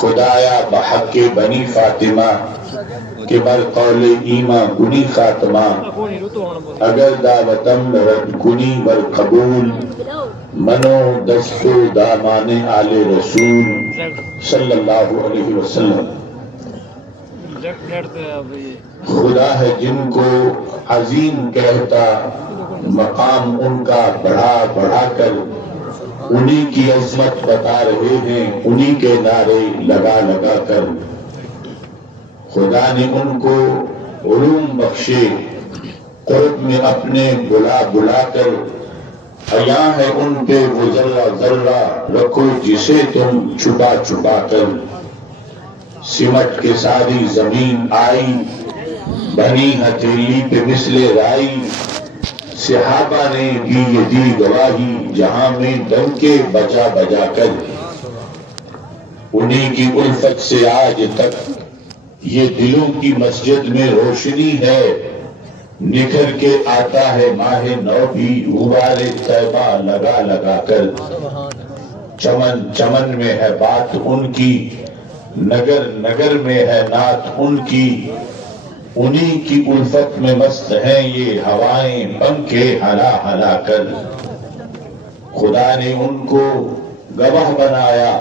خدایا بحق بنی فاطمہ کہ بر قول ایماں کنی خاتمہ اگر دعوتم رد کنی بر قبول منو دستو دامان آل رسول صلی اللہ علیہ وسلم. خدا ہے جن کو عظیم کہتا مقام ان کا بڑھا بڑھا کر انہی کی عظمت بتا رہے ہیں انہی کے نعرے لگا لگا کر. خدا نے ان کو علوم بخشے قرب میں اپنے بلا بلا کر. عیاں ہے ان پہ وہ ذرہ ذرہ رکھو جسے تم چھپا چھپا کر. سمٹ کے ساری زمین آئی بنی ہتھیلی پہ مثل رائی. صحابہ نے بھی یہ دی گواہی جہاں میں ڈنکے بجا بجا کر. انہی کی الفت سے آج تک یہ دلوں کی مسجد میں روشنی ہے. نکھر کے آتا ہے ماہ نو بھی غبار طیبہ لگا لگا کر. چمن چمن میں ہے بات ان کی نگر نگر میں ہے نعت ان کی. انہی کی الفت میں مست ہیں یہ ہوائیں پنکھے ہلا ہلا کر. خدا نے ان کو گواہ بنایا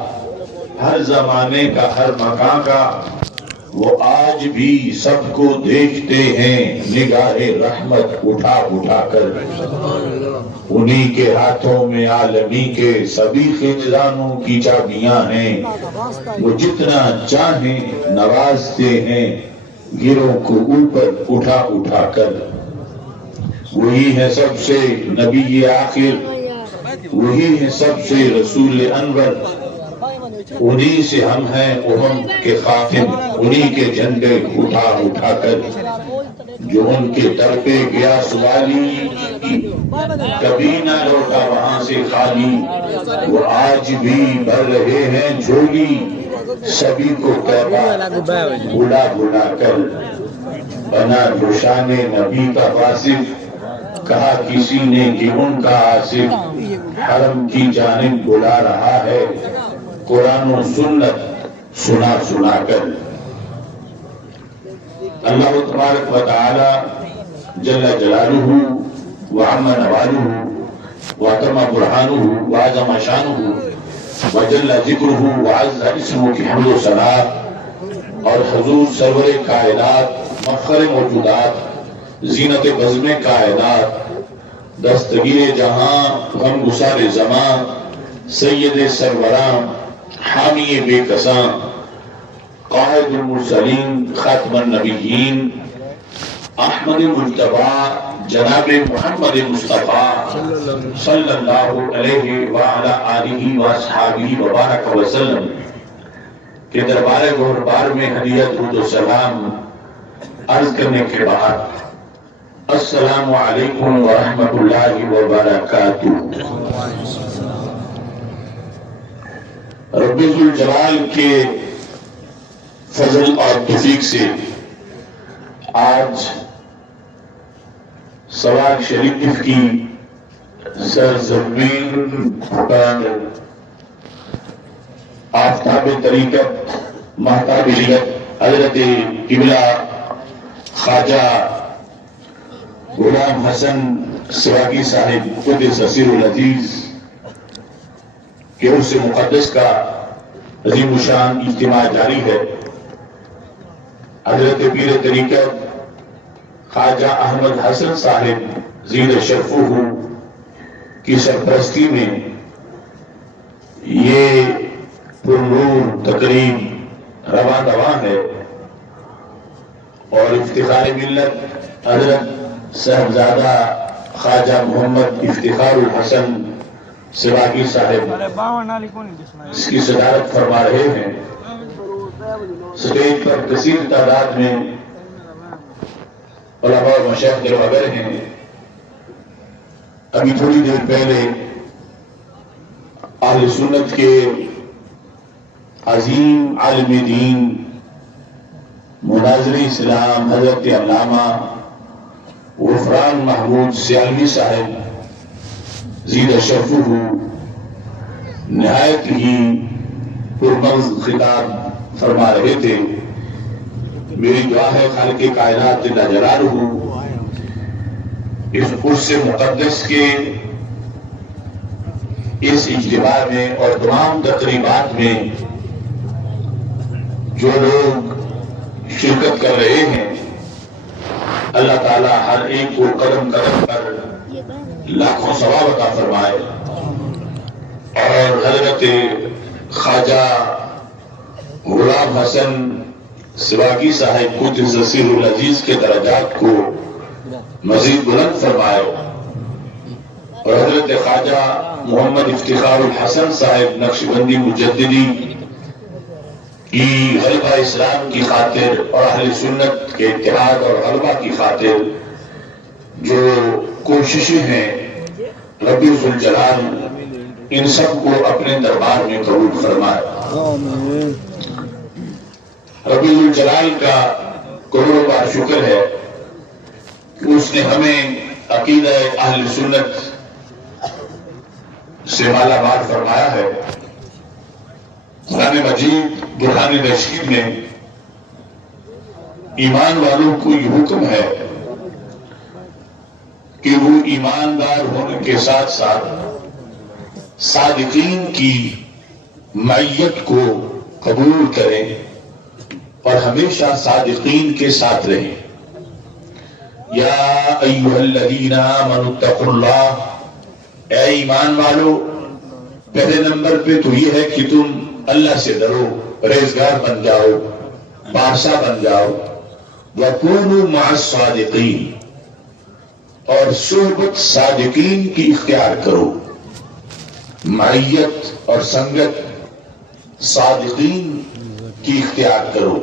ہر زمانے کا ہر مکان کا. وہ آج بھی سب کو دیکھتے ہیں نگاہ رحمت اٹھا اٹھا کر. انہی کے ہاتھوں میں عالمی کے سبھی خزانوں کی چابیاں ہیں. وہ جتنا چاہیں نوازتے ہیں گروں کو اوپر اٹھا اٹھا کر. وہی ہے سب سے نبی آخر وہی ہے سب سے رسول انور. انہی سے ہم ہیں اہم کے خاتم انہی کے جھنڈے اٹھا اٹھا کر. جو ان کے در پہ گیا سوالی کبھی نہ لوٹا وہاں سے خالی. وہ آج بھی بھر رہے ہیں جھولی سبھی کو کہتا بھولا بھولا کر. بنا جو شان نبی کا واصف کہا کسی نے کہ ان کا آصف. حرم کی جانب بلا رہا ہے قرآن و سنت سنا سنا کر. اللہ تبارک و تعالی جل جلالہ وعم نوالہ وعتم برہانہ وعظم شانہ وجل ذکرہ وعز اسمہ کی حمد و ثنا. اور حضور سرور کائنات مفخر موجودات زینت بزم کائنات دستگیر جہاں غم گسار زمان سید سروراں حامی بے کساں قائد المرسلین خاتم النبیین احمد مجتبی جناب محمد مصطفیٰ صلی اللہ علیہ وعلی آلہ واصحابہ وبارک وسلم کے دربار گہربار میں ہدیت درود و سلام عرض کرنے کے بعد السلام علیکم ورحمۃ اللہ وبرکاتہ. رب ذوالجلال کے فضل اور توفیق سے آج سوار شریف کی سرزمین پر آفتاب طریقت مہتاب شریعت حضرت قبلہ خواجہ غلام حسن سراگی صاحب قدس سیر العزیز کہ اس سے مقدس کا عظیم الشان اجتماع جاری ہے. حضرت پیر طریقت خواجہ احمد حسن صاحب زید شرفہ کی سرپرستی میں یہ پرنور تقریب رواں دواں ہے. اور افتخار ملت حضرت صاحبزادہ خواجہ محمد افتخار الحسن سراگی صاحب اس کی صدارت فرما رہے ہیں. سٹیج پر کثیر تعداد میں علماء و مشائخ وغیرہ ہیں. ابھی تھوڑی دیر پہلے اہل سنت کے عظیم عالم دین مناظر اسلام حضرت علامہ غفران محمود سیالوی صاحب زید شرفہ نہایت ہی پرمغز خطاب فرما رہے تھے میری دعا ہے خالق کائنات جل جلالہ اس عرص مقدس کے اس اجتماع میں اور تمام تقریبات میں جو لوگ شرکت کر رہے ہیں اللہ تعالیٰ ہر ایک کو قدم قدم پر لاکھوں ثواب عطا فرمائے اور حضرت خواجہ غلام حسن سواگی صاحب قدس سرہ العزیز کے درجات کو مزید بلند فرمائے اور حضرت خواجہ محمد افتخار الحسن صاحب نقشبندی مجددی کی غلبہ اسلام کی خاطر اور اہل سنت کے اتحاد اور غلبہ کی خاطر جو کوششیں ہیں ربی ذوالجلال ان سب کو اپنے دربار میں قبول فرمائے۔ ربی ذوالجلال کا کروڑوں بار شکر ہے کہ اس نے ہمیں عقیدہ اہل سنت سے مالا مال فرمایا ہے۔ قرآن مجید برہان رشید میں ایمان والوں کو یہ حکم ہے کہ وہ ایماندار ہونے کے ساتھ ساتھ صادقین کی معیت کو قبول کریں اور ہمیشہ صادقین کے ساتھ رہیں۔ یا ایھا الذین آمنوا اتقوا اللہ، اے ایمان والو، پہلے نمبر پہ تو یہ ہے کہ تم اللہ سے ڈرو، پرہیزگار بن جاؤ، بادشاہ بن جاؤ۔ وَكُونُوا مَعَ الصَّادِقِينَ، اور صحبت صادقین کی اختیار کرو، معیت اور سنگت صادقین کی اختیار کرو۔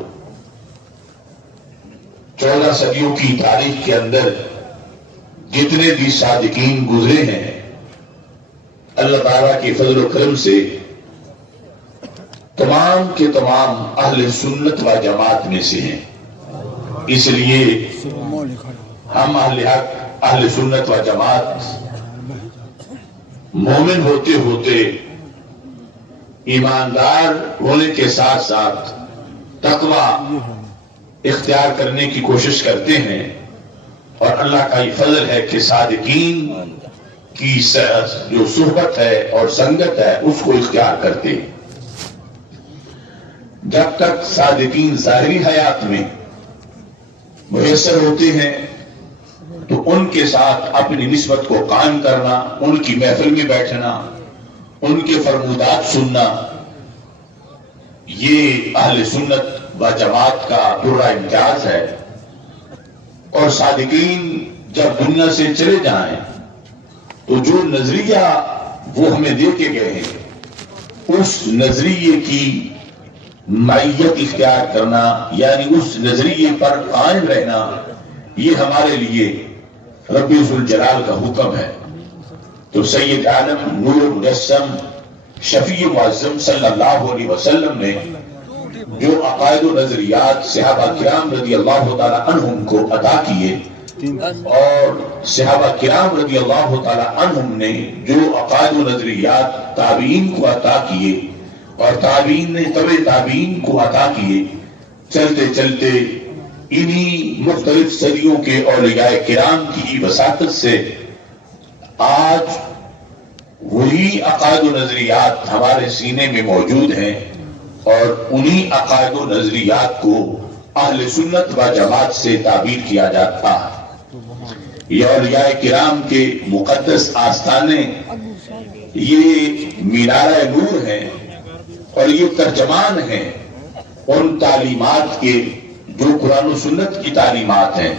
14 صدیوں کی تاریخ کے اندر جتنے بھی صادقین گزرے ہیں اللہ تعالیٰ کے فضل و کرم سے تمام کے تمام اہل سنت و جماعت میں سے ہیں۔ اس لیے ہم اہل حق، اہل سنت و جماعت مومن ہوتے ہوتے ایماندار ہونے کے ساتھ ساتھ تقوی اختیار کرنے کی کوشش کرتے ہیں، اور اللہ کا یہ فضل ہے کہ صادقین کی جو صحبت ہے اور سنگت ہے اس کو اختیار کرتے ہیں۔ جب تک صادقین ظاہری حیات میں میسر ہوتے ہیں تو ان کے ساتھ اپنی نسبت کو قائم کرنا، ان کی محفل میں بیٹھنا، ان کے فرمودات سننا، یہ اہل سنت و جماعت کا پورا امتیاز ہے۔ اور صادقین جب دنیا سے چلے جائیں تو جو نظریہ وہ ہمیں دے کے گئے ہیں اس نظریے کی معیت اختیار کرنا، یعنی اس نظریے پر قائم رہنا، یہ ہمارے لیے ربی ذوالجلال کا حکم ہے۔ تو سید عالم نور مجسم شفیع معظم صلی اللہ علیہ وسلم نے جو عقائد و نظریات صحابہ کرام رضی اللہ تعالی عنہم کو عطا کیے، اور صحابہ کرام رضی اللہ تعالی عنہم نے جو عقائد و نظریات تابعین کو عطا کیے اور تابعین نے تبع تابعین کو عطا کیے، چلتے چلتے انہی مختلف صدیوں کے اولیاء کرام کی وساطت سے آج وہی عقائد و نظریات ہمارے سینے میں موجود ہیں، اور انہی عقائد و نظریات کو اہل سنت و جماعت سے تعبیر کیا جاتا ہے۔ یہ اولیاء کرام کے مقدس آستانے، یہ مینارہ نور ہیں اور یہ ترجمان ہیں ان تعلیمات کے جو قرآن و سنت کی تعلیمات ہیں،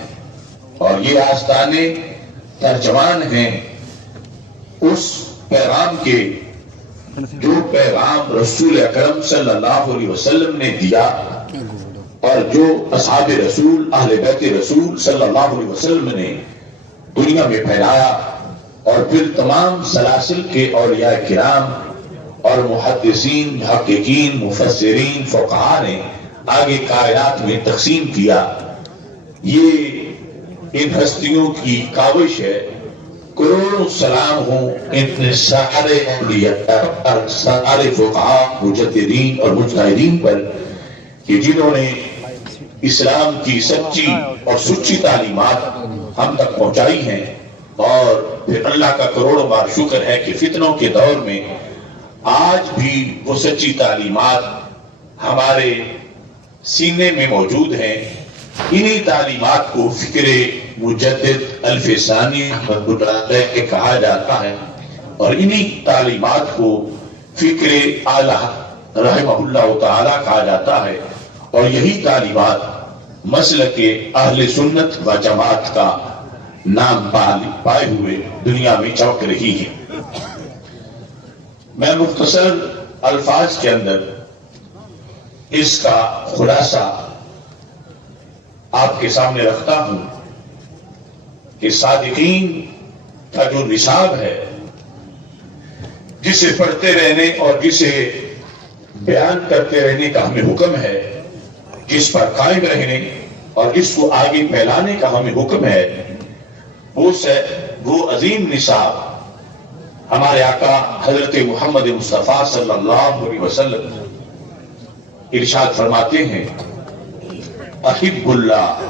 اور یہ آستانے ترجمان ہیں اس پیغام کے جو پیغام رسول اکرم صلی اللہ علیہ وسلم نے دیا، اور جو اصحاب رسول اہل بیت رسول صلی اللہ علیہ وسلم نے دنیا میں پھیلایا، اور پھر تمام سلاسل کے اولیاء کرام اور محدثین، محققین، مفسرین، فقہاء نے آگے کائنات میں تقسیم کیا۔ یہ ان ہستیوں کی کاوش ہے، کروڑوں سلام ہوں ان سارے اولیاء، سارے فقہاء، مجددین اور مجتہدین پر کہ جنہوں نے اسلام کی سچی اور سچی تعلیمات ہم تک پہنچائی ہیں، اور پھر اللہ کا کروڑوں بار شکر ہے کہ فتنوں کے دور میں آج بھی وہ سچی تعلیمات ہمارے سینے میں موجود ہیں۔ انہی تعلیمات کو فکر مجدد الف ثانی احمد بٹالہ کے کہا جاتا ہے، اور انہی تعلیمات کو فکر اعلیٰ رحمہ اللہ تعالی کہا جاتا ہے، اور یہی تعلیمات مسلک اہل سنت و جماعت کا نام پائے ہوئے دنیا میں چمک رہی ہے۔ میں مختصر الفاظ کے اندر اس کا خلاصہ آپ کے سامنے رکھتا ہوں کہ صادقین کا جو نصاب ہے، جسے پڑھتے رہنے اور جسے بیان کرتے رہنے کا ہمیں حکم ہے، جس پر قائم رہنے اور جس کو آگے پھیلانے کا ہمیں حکم ہے، وہ عظیم نصاب ہمارے آقا حضرت محمد مصطفیٰ صلی اللہ علیہ وسلم ارشاد فرماتے ہیں، احب اللہ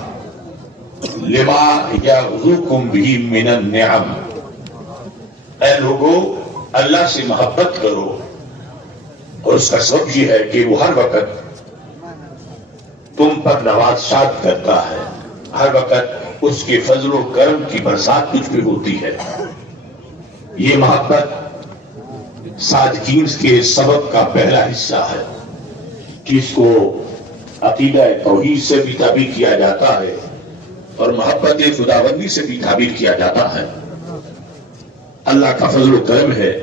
لما یغزوکم بہ من النعم، اے لوگو اللہ سے محبت کرو، اور اس کا سبب یہ ہے کہ وہ ہر وقت تم پر نوازشات کرتا ہے، ہر وقت اس کے فضل و کرم کی برسات تجھ پہ ہوتی ہے۔ یہ محبت صادقین کے سبب کا پہلا حصہ ہے، جس کو عقیدہ توحید سے بھی تعبیر کیا جاتا ہے اور محبت خداوندی سے بھی تعبیر کیا جاتا ہے۔ اللہ کا فضل و کرم ہے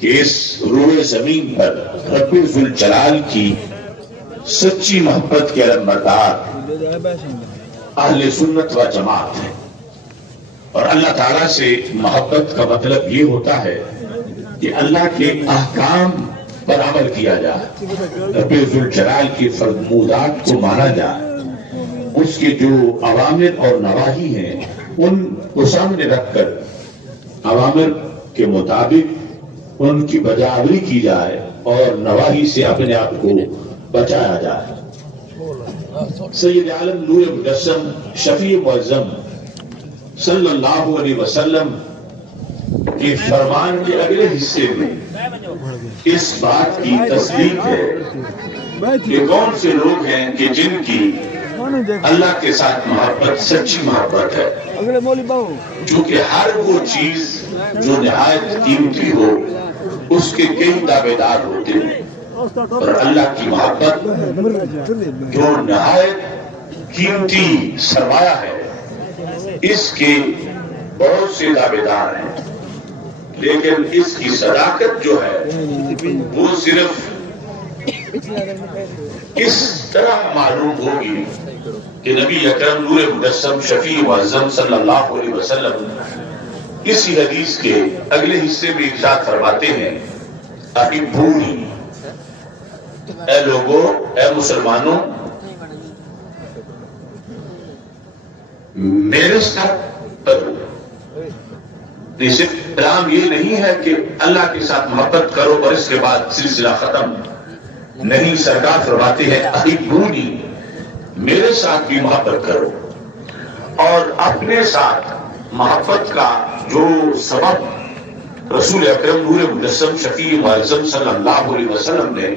کہ اس روئے زمین پر رب ذوالجلال کی سچی محبت کے علمبردار اہل سنت و جماعت ہے، اور اللہ تعالیٰ سے محبت کا مطلب یہ ہوتا ہے کہ اللہ کے احکام پر عمل کیا جائے، رب ذوالجلال کی فرمودات کو مانا جائے، اس کے جو اوامر اور نواہی ہیں ان کو سامنے رکھ کر اوامر کے مطابق ان کی بجاوری کی جائے اور نواہی سے اپنے آپ کو بچایا جائے۔ سید عالم نور مجسم شفیع معظم صلی اللہ علیہ وسلم کے فرمان کے اگلے حصے میں اس بات کی تصدیق ہے کہ کون سے لوگ ہیں کہ جن کی اللہ کے ساتھ محبت سچی محبت ہے، چونکہ ہر وہ چیز جو نہایت قیمتی ہو اس کے کئی دعوے دار ہوتے ہیں، اور اللہ کی محبت جو نہایت قیمتی سرمایہ ہے اس کے بہت سے دعوے دار ہیں، لیکن اس کی صداقت جو ہے وہ صرف اس طرح معلوم ہوگی کہ نبی اکرم نور مجسم شفیع معظم صلی اللہ علیہ وسلم اسی حدیث کے اگلے حصے میں ارشاد فرماتے ہیں، احبونی، اے لوگوں، اے مسلمانوں، میرے ساتھ صرف کلام یہ نہیں ہے کہ اللہ کے ساتھ محبت کرو اور اس کے بعد سلسلہ ختم نہیں، سرکار فرماتے ہیں احبونی، میرے ساتھ بھی محبت کرو، اور اپنے ساتھ محبت کا جو سبب رسول اکرم نور مجسم شفیع معظم صلی اللہ علیہ وسلم نے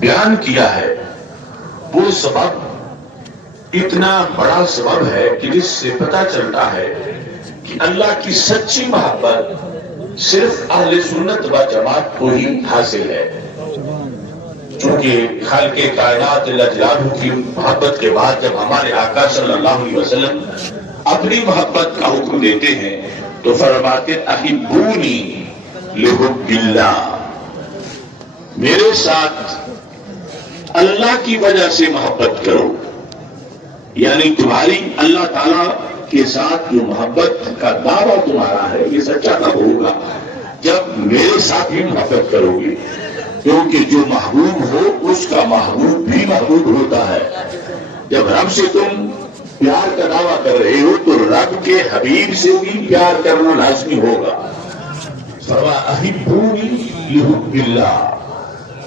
بیان کیا ہے، وہ سبب اتنا بڑا سبب ہے کہ جس سے پتہ چلتا ہے کہ اللہ کی سچی محبت صرف اہل سنت و جماعت کو ہی حاصل ہے، چونکہ خالق کائنات اللہ جلالہ کی محبت کے بعد جب ہمارے آقا صلی اللہ علیہ وسلم اپنی محبت کا حکم دیتے ہیں تو فرماتے احبونی لحب اللہ، میرے ساتھ اللہ کی وجہ سے محبت کرو، یعنی تمہاری اللہ تعالیٰ کے ساتھ جو محبت کا دعویٰ تمہارا ہے یہ سچا تب ہوگا جب میرے ساتھ ہی محبت کرو گے، کیونکہ جو محبوب ہو اس کا محبوب بھی محبوب ہوتا ہے۔ جب رب سے تم پیار کا دعویٰ کر رہے ہو تو رب کے حبیب سے بھی پیار کرنا لازمی ہوگا۔ احبونی لحب اللہ،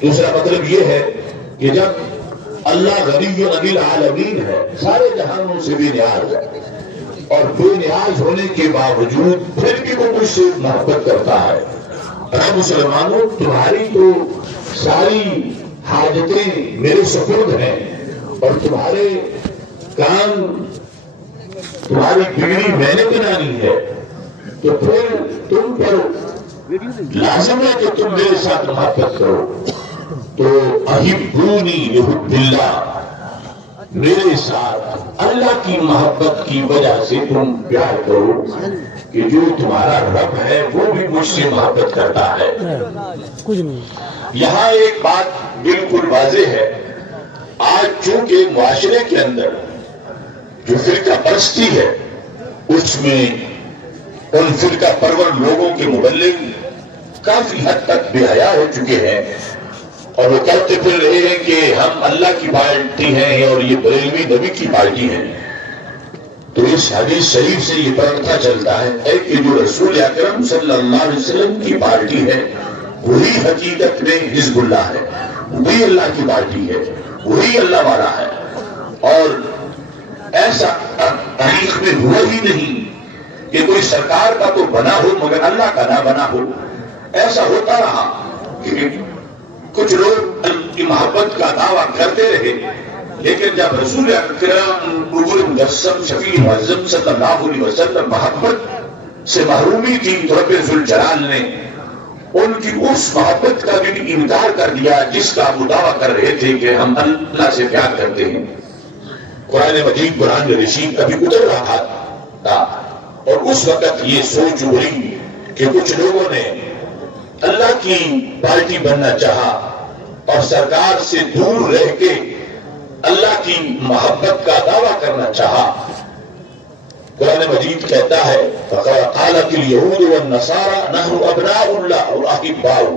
دوسرا مطلب یہ ہے کہ جب اللہ غنی عن العالمین ہے، سارے جہانوں سے بے نیاز ہے، اور بے نیاز ہونے کے باوجود پھر بھی وہ مجھ سے محبت کرتا ہے۔ اے مسلمانوں، تمہاری تو ساری حاجتیں میرے سپرد ہیں، اور تمہارے کام، تمہاری بگڑی میں نے بنانی ہے، تو پھر تم پر لازم ہے کہ تم میرے ساتھ محبت کرو۔ تو احبونی لحب اللہ، میرے ساتھ اللہ کی محبت کی وجہ سے تم پیار کرو کہ جو تمہارا رب ہے وہ بھی مجھ سے محبت کرتا ہے۔ یہاں ایک بات بالکل واضح ہے، آج چونکہ معاشرے کے اندر جو فرقہ پرستی ہے، اس میں ان فرقہ پرور لوگوں کے مبلغ کافی حد تک بے حیا ہو چکے ہیں، اور وہ کہتے پھر رہے ہیں کہ ہم اللہ کی پارٹی ہیں اور یہ بریلوی نبی کی پارٹی ہے۔ تو اس حدیث شریف سے یہ پتہ چلتا ہے کہ جو رسول اکرم صلی اللہ علیہ وسلم کی پارٹی ہے وہی حقیقت میں حزب اللہ ہے، وہی اللہ کی پارٹی ہے، وہی اللہ والا ہے۔ اور ایسا تاریخ میں ہوا ہی نہیں کہ کوئی سرکار کا تو بنا ہو مگر اللہ کا نہ بنا ہو۔ ایسا ہوتا رہا کہ کچھ لوگ اللہ کی محبت کا دعویٰ کرتے رہے، لیکن جب رسول اکرم نور مجسم شفیع معظم صلی اللہ علیہ وسلم محبت سے محرومی تھی تو رب ذوالجلال نے ان کی اس محبت کا بھی انکار کر دیا جس کا وہ دعویٰ کر رہے تھے کہ ہم اللہ سے پیار کرتے ہیں۔ قرآن مجید قرآن رشید کبھی اتر رہا تھا، اور اس وقت یہ سوچ ہوئی کہ کچھ لوگوں نے اللہ کی پارٹی بننا چاہا اور سرکار سے دور رہ کے اللہ کی محبت کا دعویٰ کرنا چاہا۔ قرآن مجید کہتا ہے فَقَالَتِ الْيَهُودُ وَالنَّصَارَى نَحْنُ أَبْنَاءُ اللَّهِ وَأَحِبَّاؤُهُ،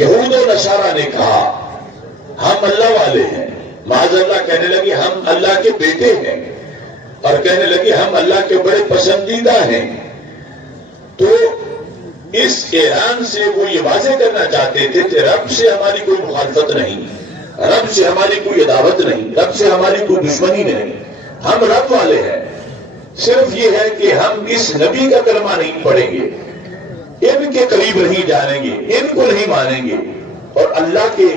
یہود و نصارہ نے کہا ہم اللہ والے ہیں، معاذ اللہ کہنے لگے ہم اللہ کے بیٹے ہیں، اور کہنے لگے ہم اللہ کے بڑے پسندیدہ ہیں۔ تو اس اعلان سے وہ یہ واضح کرنا چاہتے تھے کہ رب سے ہماری کوئی مخالفت نہیں، رب سے ہماری کوئی عداوت نہیں، رب سے ہماری کوئی دشمنی نہیں، ہم رب والے ہیں، صرف یہ ہے کہ ہم اس نبی کا کلمہ نہیں پڑھیں گے، ان کے قریب نہیں جانیں گے، ان کو نہیں مانیں گے، اور اللہ کے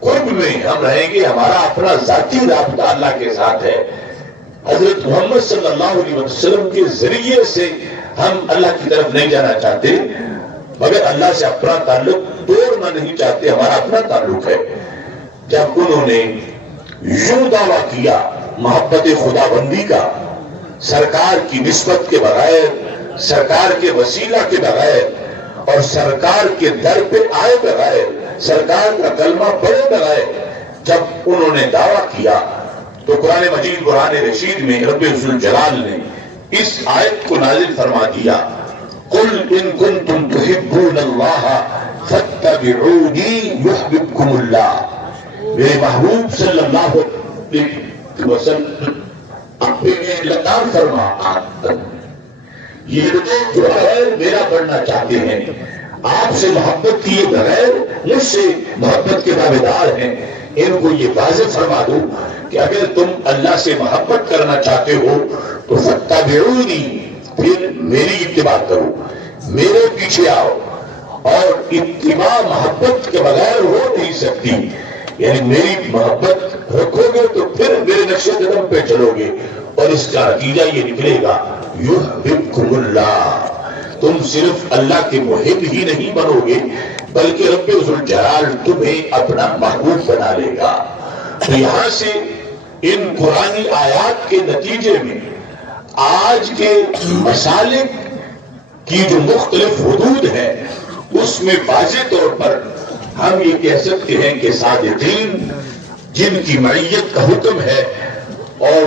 قرب میں ہم رہیں گے، ہمارا اپنا ذاتی رابطہ اللہ کے ساتھ ہے۔ حضرت محمد صلی اللہ علیہ وسلم کے ذریعے سے ہم اللہ کی طرف نہیں جانا چاہتے، مگر اللہ سے اپنا تعلق توڑنا نہیں چاہتے، ہمارا اپنا تعلق ہے۔ جب انہوں نے یوں دعویٰ کیا محبت خدا بندی کا، سرکار کی نسبت کے بغیر، سرکار کے وسیلہ کے بغیر، اور سرکار کے در پہ آئے بغیر، سرکار کا کلمہ پڑھے بغیر جب انہوں نے دعویٰ کیا، تو قرآن مجید قرآن رشید میں رب ذوالجلال نے اس آیت کو نازل فرما دیا قُلْ إِن كُنْتُمْ تُحِبُّونَ اللَّهَ فَاتَّبِعُونِي يُحْبِبْكُمُ اللَّهُ۔ میرے محبوب صلی اللہ علیہ وسلم اپنے لطاف فرما، یہ لوگ جو بغیر میرا بڑھنا چاہتے ہیں، آپ سے محبت کیے بغیر مجھ سے محبت کے دعویدار ہیں، ان کو یہ واضح فرما دو کہ اگر تم اللہ سے محبت کرنا چاہتے ہو تو فاتبعونی، پھر میری اتباع کرو، میرے پیچھے آؤ، اور اتباع محبت کے بغیر ہو نہیں سکتی، یعنی میری محبت رکھو گے تو پھر میرے نقش قدم پہ چلو گے، اور اس کا نتیجہ یہ نکلے گا یحببکم اللہ، تم صرف اللہ کے محب ہی نہیں بنو گے بلکہ رب ذوالجلال تمہیں اپنا محبوب بنا لے گا۔ تو یہاں سے ان قرآنی آیات کے نتیجے میں آج کے مسالک کی جو مختلف حدود ہے اس میں واضح طور پر ہم یہ کہہ سکتے ہیں کہ صادقین جن کی معیت کا حکم ہے اور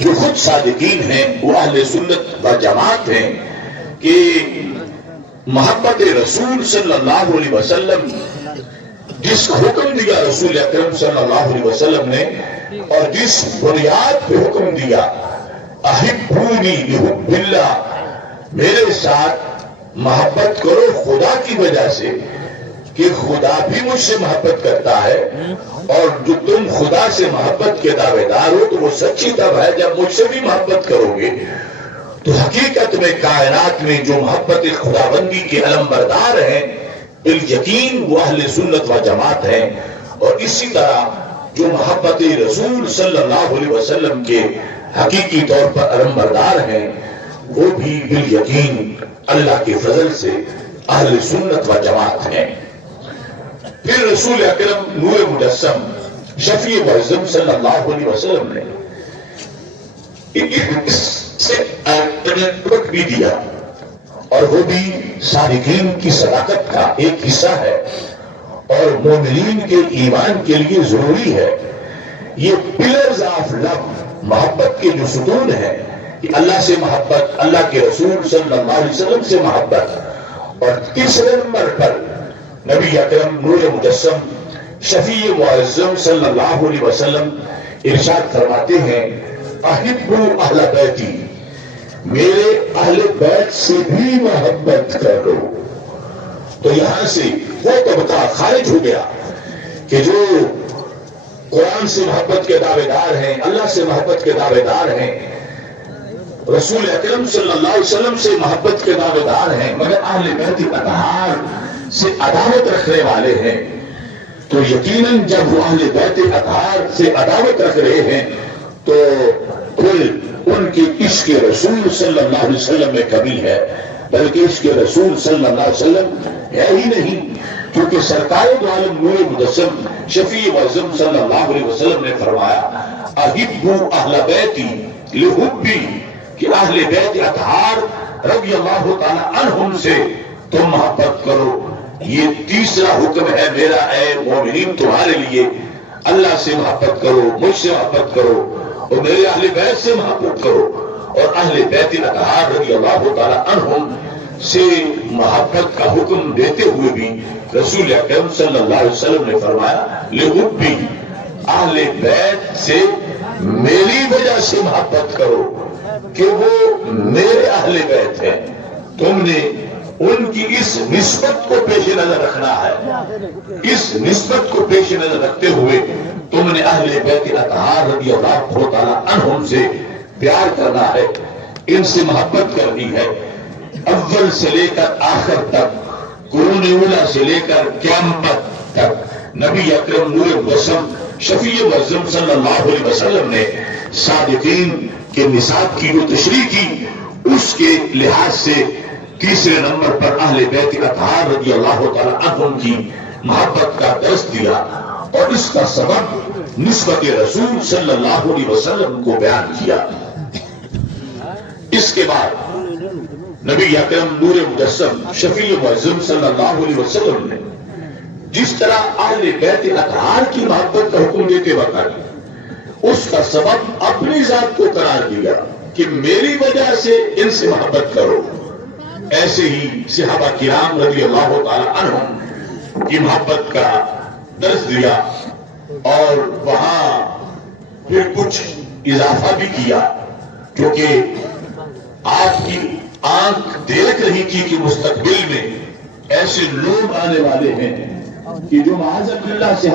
جو خود صادقین ہیں وہ اہل سنت و جماعت ہیں کہ محبت رسول صلی اللہ علیہ وسلم جس حکم دیا رسول اکرم صلی اللہ علیہ وسلم نے اور جس بنیاد پہ حکم دیا احبونی لحب اللہ، میرے ساتھ محبت کرو خدا کی وجہ سے، کہ خدا بھی مجھ سے محبت کرتا ہے، اور جو تم خدا سے محبت کے دعوے دار ہو تو وہ سچی تب ہے جب مجھ سے بھی محبت کرو گے۔ تو حقیقت میں کائنات میں جو محبت خداوندی کے علم بردار ہیں بالیقین وہ اہل سنت و جماعت ہیں، اور اسی طرح جو محبت رسول صلی اللہ علیہ وسلم کے حقیقی طور پر علم بردار ہیں وہ بھی بالیقین اللہ کے فضل سے اہل سنت و جماعت ہیں۔ پھر رسول اکرم نور مجسم شفیع معظم صلی اللہ علیہ وسلم نے اس سے وقت بھی دیا، اور وہ بھی صادقین کی صداقت کا ایک حصہ ہے اور مومنین کے ایمان کے لیے ضروری ہے۔ یہ پلرز آف لو، محبت کے جو ستون ہیں، کہ اللہ سے محبت، اللہ کے رسول صلی اللہ علیہ وسلم سے محبت، اور تیسرے نمبر پر نبی اکرم نور مجسم شفیع معظم صلی اللہ علیہ وسلم ارشاد فرماتے ہیں احبوا اہل بیتی، میرے اہل بیت سے بھی محبت کرو۔ تو یہاں سے وہ طبقہ خارج ہو گیا کہ جو قرآن سے محبت کے دعوے دار ہیں، اللہ سے محبت کے دعوے دار ہیں، رسول اکرم صلی اللہ علیہ وسلم سے محبت کے دعوے دار ہیں، مگر اہل بیت اطہار سے عداوت رکھنے والے ہیں۔ تو یقیناً جب وہ اہل بیت اطہار سے عداوت رکھ رہے ہیں تو پھر ان کے عشق رسول صلی اللہ علیہ وسلم میں کمی ہے، بلکہ عشق رسول صلی اللہ علیہ وسلم ہے ہی نہیں، کیونکہ سرکار دو عالم نور مجسم شفیع معظم صلی اللہ علیہ وسلم نے فرمایا احبوا اہل بیتی لحبی، کہ اہل بیت اطہار رضی اللہ تعالی عنہم سے تم محبت کرو۔ یہ تیسرا حکم ہے میرا اے مومنین تمہارے لیے، اللہ سے محبت کرو، مجھ سے محبت کرو، اور میرے اہل بیت سے محبت کرو۔ اور اہل بیت اطہار رضی اللہ تعالی عنہم سے محبت کا حکم دیتے ہوئے بھی رسول اکرم صلی اللہ علیہ وسلم نے فرمایا لحبی، اہل بیت سے میری وجہ سے محبت کرو کہ وہ میرے اہل بیت ہیں۔ تم نے ان کی اس نسبت کو پیش نظر رکھنا ہے، اس نسبت کو پیش نظر رکھتے ہوئے تم نے اہل بیت اطہار رضی اللہ تعالی عنہم سے پیار کرنا ہے، ان سے محبت کرنی ہے۔ اول سے لے کر آخر تک، قرون اولیٰ سے لے کر قیامت تک نبی اکرم نور مجسم شفیع معظم صلی اللہ علیہ وسلم نے صادقین کے نصاب کی جو تشریح کی، اس کے لحاظ سے تیسرے نمبر پر اہل بیت اطہار رضی اللہ تعالی عنہم کی محبت کا درس دیا، اور اس کا سبب نسبت رسول صلی اللہ علیہ وسلم کو بیان کیا۔ اس کے بعد نبی اکرم نور مجسم شفیع معظم صلی اللہ علیہ وسلم نے جس طرح اہل بیت اطہار کی محبت کا حکم دیتے وقت اس کا سبب اپنی ذات کو قرار دیا کہ میری وجہ سے ان سے محبت کرو، ایسے ہی صحابہ کرام رضی اللہ تعالی عنہم کی محبت کا درس دیا، اور وہاں پھر کچھ اضافہ بھی کیا، کیونکہ آپ کی آنکھ دیکھ رہی تھی کہ مستقبل میں ایسے لوگ آنے والے ہیں کہ جو معاذ اللہ سے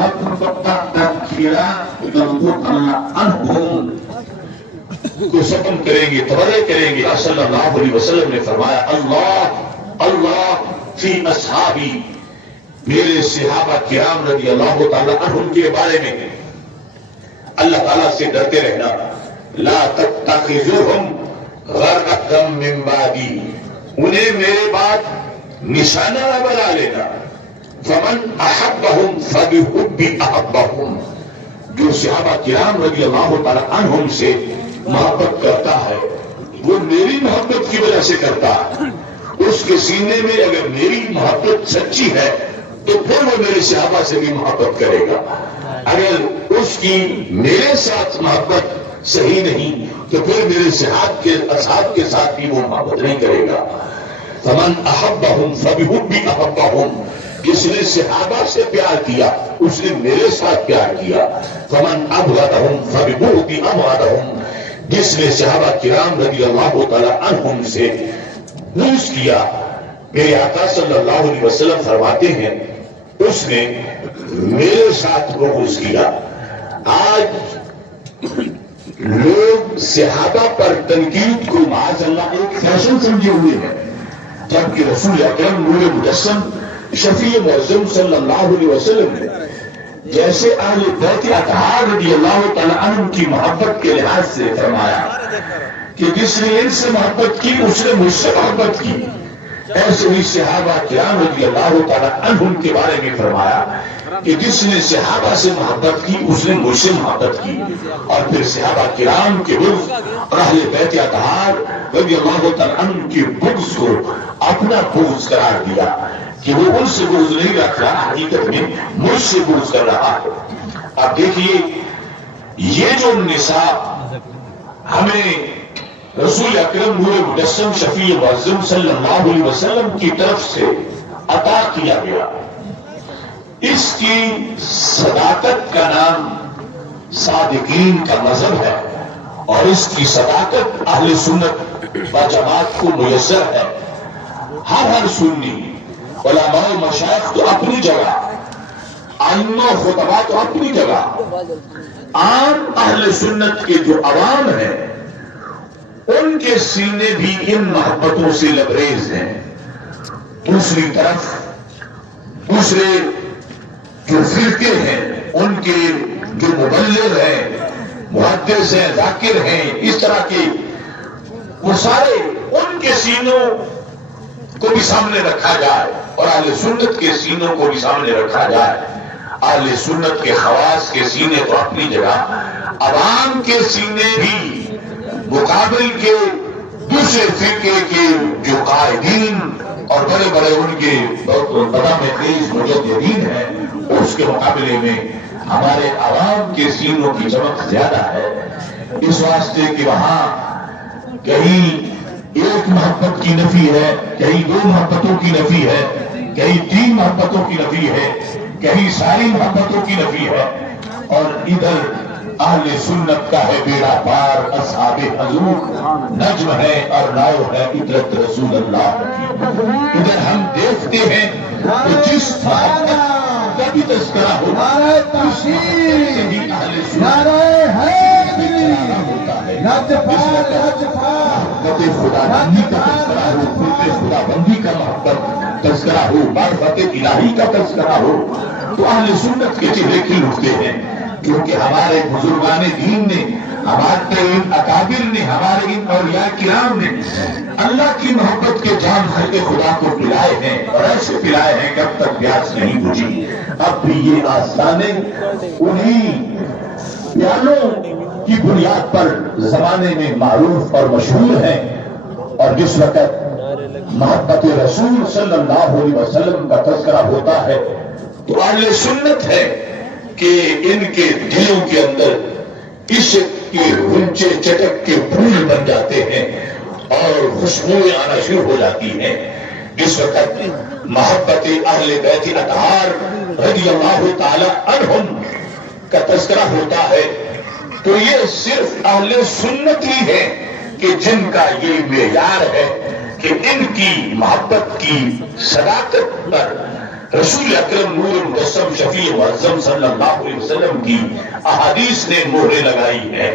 کو ختم کریں گے، تبرئ کریں گے۔ صلی اللہ علیہ وسلم نے فرمایا اللہ اللہ فی اصحابی، میرے صحابہ کرام رضی اللہ تعالی عنہم کے بارے میں اللہ تعالیٰ سے ڈرتے رہنا۔ لا تتخذوہم غرضا من بعدی، انہیں میرے بعد نشانہ نہ بنا لینا۔ فمن احبہم فبحبی احبہم، جو صحابہ کرام رضی اللہ تعالی عنہم سے محبت کرتا ہے وہ میری محبت کی وجہ سے کرتا ہے۔ اس کے سینے میں اگر میری محبت سچی ہے تو پھر وہ میرے صحابہ سے بھی محبت کرے گا، اگر اس کی میرے ساتھ محبت صحیح نہیں تو پھر میرے اصحاب کے ساتھ بھی وہ محبت نہیں کرے گا۔ فمن احبہم فبحبی احبہم، جس نے صحابہ سے پیار کیا اس نے میرے ساتھ پیار کیا۔ فمن ابغضہم فببغضی ابغضہم، جس نے صحابہ کرام رضی اللہ تعالی عنہم سے بغض کیا۔ میرے آقا صلی اللہ علیہ وسلم فرماتے ہیں اس نے میرے ساتھ بغض کیا۔ آج لوگ صحابہ پر تنقید کو معاذ اللہ ایک فیشن سمجھے ہوئے ہیں، جبکہ رسول اکرم نور مجسم شفیع معظم صلی اللہ علیہ وسلم نے جیسے اہل بیت اطہار رضی اللہ تعالیٰ عنہ کی محبت کے لحاظ سے فرمایا کہ جس نے ان سے محبت کی اس نے مجھ سے محبت کی، ایسے ہی صحابہ کرام رضی اللہ تعالیٰ عنہ کے بارے میں فرمایا کہ جس نے صحابہ سے محبت کی اس نے مجھ سے محبت کی، اور پھر صحابہ کرام کے بغض اور اہل بیت اطہار رضی اللہ تعالیٰ عنہ کے بغض کو اپنا بغض قرار دیا کہ وہ ان سے بغض نہیں رکھ رہا، حقیقت میں مجھ سے بغض کر رہا ہے۔ اب دیکھیے یہ جو نساء ہمیں رسول اکرم نور مجسم شفیع معظم صلی اللہ علیہ وسلم کی طرف سے عطا کیا گیا، اس کی صداقت کا نام صادقین کا مذہب ہے، اور اس کی صداقت اہل سنت و جماعت کو میسر ہے۔ ہر سنی علماء و مشائخ تو اپنی جگہ، ائمہ و خطبہ تو اپنی جگہ، عام اہل سنت کے جو عوام ہیں ان کے سینے بھی ان محبتوں سے لبریز ہیں۔ دوسری طرف دوسرے جو فرقے ہیں ان کے جو مبلغ ہیں، محدث ہیں، ذاکر ہیں، اس طرح کے وہ سارے ان کے سینوں کو بھی سامنے رکھا جائے اور اہل سنت کے سینوں کو بھی سامنے رکھا جائے۔ اہل سنت کے خواص کے سینے تو اپنی جگہ، عوام کے سینے بھی مقابل کے دوسرے فرقے کے جو قائدین اور بڑے بڑے ان کے قدم تیز مجددین ہیں، اس کے مقابلے میں ہمارے عوام کے سینوں کی چمک زیادہ ہے، اس واسطے کہ وہاں کہیں ایک محبت کی نفی ہے، کہیں دو محبتوں کی نفی ہے، کہیں تین محبتوں کی نفی ہے، کہیں ساری محبتوں کی نفی ہے، اور ادھر اہل سنت کا ہے بیڑا پار، اصحاب حضور نجم ہے اور ناؤ ہے اطرت رسول اللہ کی۔ ادھر ہم دیکھتے ہیں کہ جس محبت کا بھی تذکرہ ہو، نعرہ تحسین، نعرہ حیدری، نعت پار، نعت پار، خدا بندی کا تذکرہ ہو، خود خدا بندی کا محبت تذکرہ ہو، معرفت الہی کا تذکرہ ہو، تو اہل سنت کے چہرے کھل اٹھتے ہیں، کیونکہ ہمارے بزرگان دین نے، ہمارے ان اکابر نے، ہمارے ان اولیاء کرام نے اللہ کی محبت کے جام خلق خدا کو پلائے ہیں، اور ایسے پلائے ہیں کہ اب تک پیاس نہیں بجھی۔ اب بھی یہ آستانے انہی پیالوں کی بنیاد پر زمانے میں معروف اور مشہور ہیں، اور جس وقت محبت رسول صلی اللہ علیہ وسلم کا تذکرہ ہوتا ہے تو اہل سنت ہے کہ ان کے دلوں کے اندر عشق کے غنچے چٹک کے پھول بن جاتے ہیں اور خوشبوئیں آنا شروع ہو جاتی ہیں۔ اس وقت محبت اہل بیت اطہار رضی اللہ تعالی عنہم کا تذکرہ ہوتا ہے تو یہ صرف اہل سنت ہی ہے کہ جن کا یہ معیار ہے کہ ان کی محبت کی صداقت پر رسول اکرم نور مجسم شفیع معظم صلی اللہ علیہ وسلم کی احادیث نے مہریں لگائی ہے۔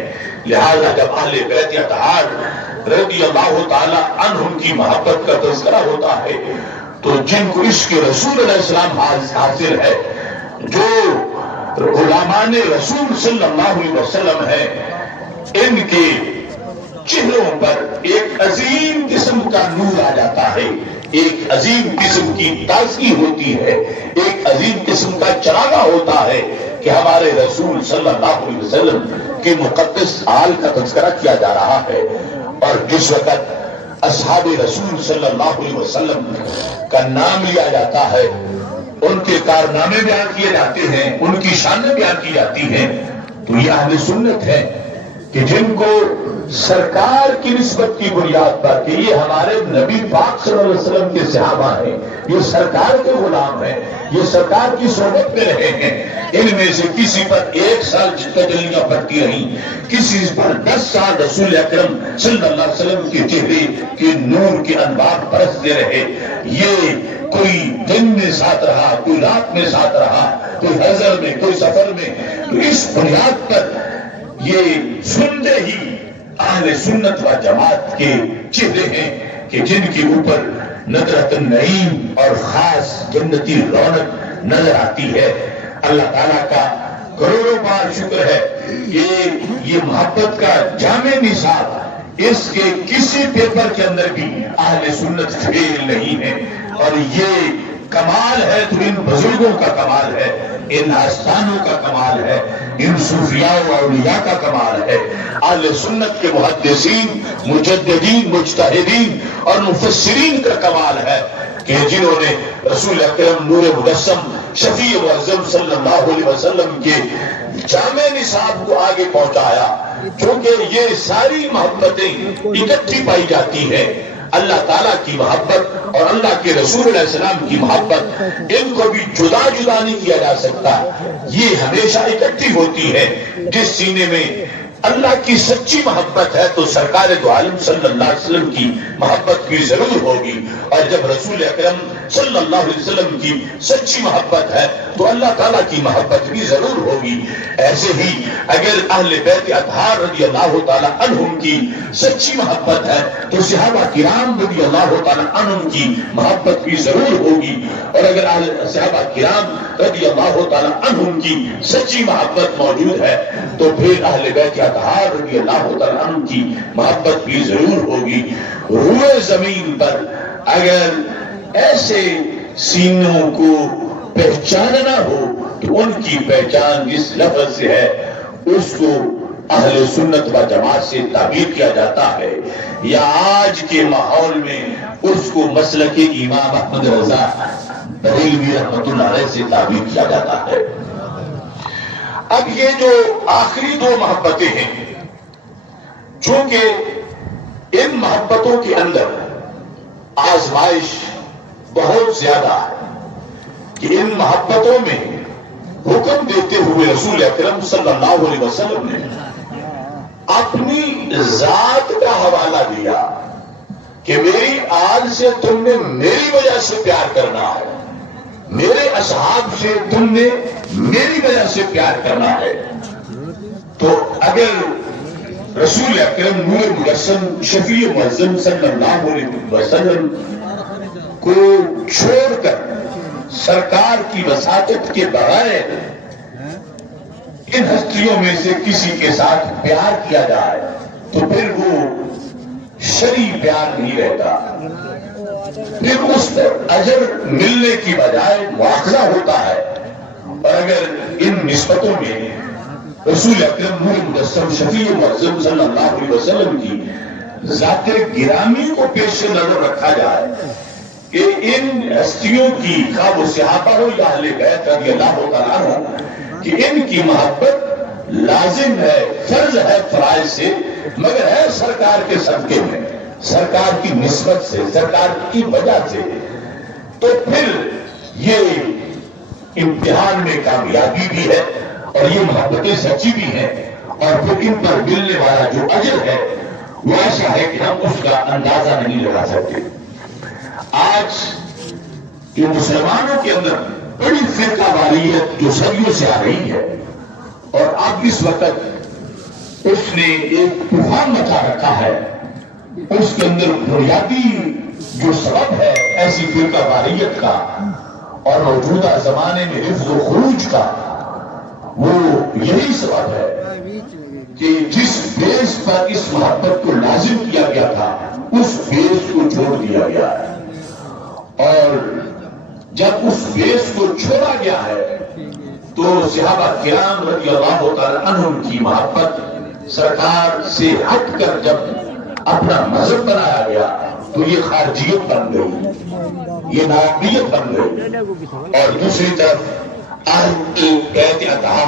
لہذا جب اہل بیت اطہار رضی اللہ تعالی عنہم کی محبت کا تذکرہ ہوتا ہے تو جن کو عشق رسول علیہ السلام حاصل ہے، جو غلامان رسول صلی اللہ علیہ وسلم ہے، ان کے چہروں پر ایک عظیم قسم کا نور آ جاتا ہے، ایک عظیم قسم کی تازگی ہوتی ہے، ایک عظیم قسم کا چراغا ہوتا ہے کہ ہمارے رسول صلی اللہ علیہ وسلم کے مقدس حال کا تذکرہ کیا جا رہا ہے۔ اور جس وقت اصحاب رسول صلی اللہ علیہ وسلم کا نام لیا جاتا ہے، ان کے کارنامے بیان کیے جاتے ہیں، ان کی شانیں بیان کی جاتی ہیں، تو یہ اہل سنت ہے کہ جن کو سرکار کی نسبت کی بنیاد پر کہ یہ ہمارے نبی پاک صلی اللہ علیہ وسلم کے صحابہ ہیں، یہ سرکار کے غلام ہیں، یہ سرکار کی صحبت میں رہے ہیں، ان میں سے کسی پر 1 سال تجلیاں پڑتی رہیں، کسی پر 10 سال رسول اکرم صلی اللہ علیہ وسلم کے چہرے کے نور کے انوار برستے رہے، یہ کوئی دن میں ساتھ رہا، کوئی رات میں ساتھ رہا، کوئی حضر میں، کوئی سفر میں، تو اس بنیاد پر یہ سنتے ہی اہل سنت و جماعت کے چہرے ہیں کہ جن کے اوپر نظرت النعیم اور خاص جنتی رونق نظر آتی ہے۔ اللہ تعالیٰ کا کروڑوں بار شکر ہے کہ یہ محبت کا جامع نصاب اس کے کسی پیپر کے اندر بھی اہل سنت فیل نہیں ہے، اور یہ کمال ہے تو ان بزرگوں کا کمال ہے، ان آستانوں کا کمال ہے، ان صوفیاء و اولیاء کا کمال ہے، اہل سنت کے محدثین، مجددین، مجتہدین اور مفسرین کا کمال ہے کہ جنہوں نے رسول اکرم نور مجسم شفیع معظم صلی اللہ علیہ وسلم کے جامع نصاب کو آگے پہنچایا، کیونکہ یہ ساری محبتیں اکٹھی پائی جاتی ہیں۔ اللہ تعالیٰ کی محبت اور اللہ کے رسول علیہ السلام کی محبت، ان کو بھی جدا جدا نہیں کیا جا سکتا، یہ ہمیشہ اکٹھی ہوتی ہے۔ جس سینے میں اللہ کی سچی محبت ہے تو سرکار دو عالم صلی اللہ علیہ وسلم کی محبت بھی ضرور ہوگی، اور جب رسول اکرم صلی اللہ علیہ وسلم کی سچی محبت ہے تو اللہ تعالیٰ کی محبت بھی ضرور ہوگی۔ ایسے ہی اگر اہل بیت اطہار رضی اللہ تعالیٰ عنہم کی سچی محبت ہے تو صحابہ کرام رضی اللہ تعالیٰ عنہم کی محبت بھی ضرور ہوگی، اور اگر صحابہ کرام رضی اللہ تعالیٰ عنہم کی سچی محبت موجود ہے تو پھر اہل بیت اطہار رضی اللہ تعالیٰ عنہم کی محبت بھی ضرور ہوگی۔ روئے زمین پر اگر ایسے سینوں کو پہچاننا ہو تو ان کی پہچان جس لفظ سے ہے اس کو اہل سنت و جماعت سے تعبیر کیا جاتا ہے، یا آج کے ماحول میں اس کو مسلک امام احمد رضا بریلوی رحمۃ اللہ علیہ سے تعبیر کیا جاتا ہے۔ اب یہ جو آخری 2 محبتیں ہیں، چونکہ ان محبتوں کے اندر آزمائش بہت زیادہ ہے کہ ان محبتوں میں حکم دیتے ہوئے رسول اکرم صلی اللہ علیہ وسلم نے اپنی ذات کا حوالہ دیا کہ میری آل سے تم نے میری وجہ سے پیار کرنا ہے، میرے اصحاب سے تم نے میری وجہ سے پیار کرنا ہے۔ تو اگر رسول اکرم نور مجسم شفیع معظم صلی اللہ علیہ وسلم کو چھوڑ کر سرکار کی وساطت کے بغیر ان ہستیوں میں سے کسی کے ساتھ پیار کیا جائے تو پھر وہ شرعی پیار نہیں رہتا، پھر اس پر اجر ملنے کی بجائے مواخذہ ہوتا ہے۔ اور اگر ان نسبتوں میں رسول اکرم نور مجسم شفیع معظم صلی اللہ علیہ وسلم کی ذات گرامی کو پیش نظر رکھا جائے کہ ان ہستیوں کی خواہ وہ صحابہ ہو یا اہل بیت رضی اللہ تعالیٰ عنہ کہ ان کی محبت لازم ہے، فرض ہے فرائض سے، مگر ہے سرکار کے صدقے میں، سرکار کی نسبت سے، سرکار کی وجہ سے، تو پھر یہ امتحان میں کامیابی بھی ہے اور یہ محبتیں سچی بھی ہیں، اور پھر ان پر ملنے والا جو اجر ہے وہ ایسا ہے کہ ہم اس کا اندازہ نہیں لگا سکتے۔ آج جو مسلمانوں کے اندر بڑی فرقہ واریت جو صدیوں سے آ رہی ہے، اور اب اس وقت اس نے ایک طوفان مچا رکھا ہے، اس کے اندر بنیادی جو سبب ہے ایسی فرقہ واریت کا اور موجودہ زمانے میں حفظ و خروج کا، وہ یہی سبب ہے کہ جس بیس پر اس محبت کو لازم کیا گیا تھا اس بیس کو چھوڑ دیا گیا ہے، اور جب اس بیس کو چھوڑا گیا ہے تو صحابہ کرام رضی اللہ تعالی عنہم کی محبت سرکار سے ہٹ کر جب اپنا مذہب بنایا گیا تو یہ خارجیت بن گئی، یہ ناقیت بن گئی، اور دوسری طرف اہل بیت اطہار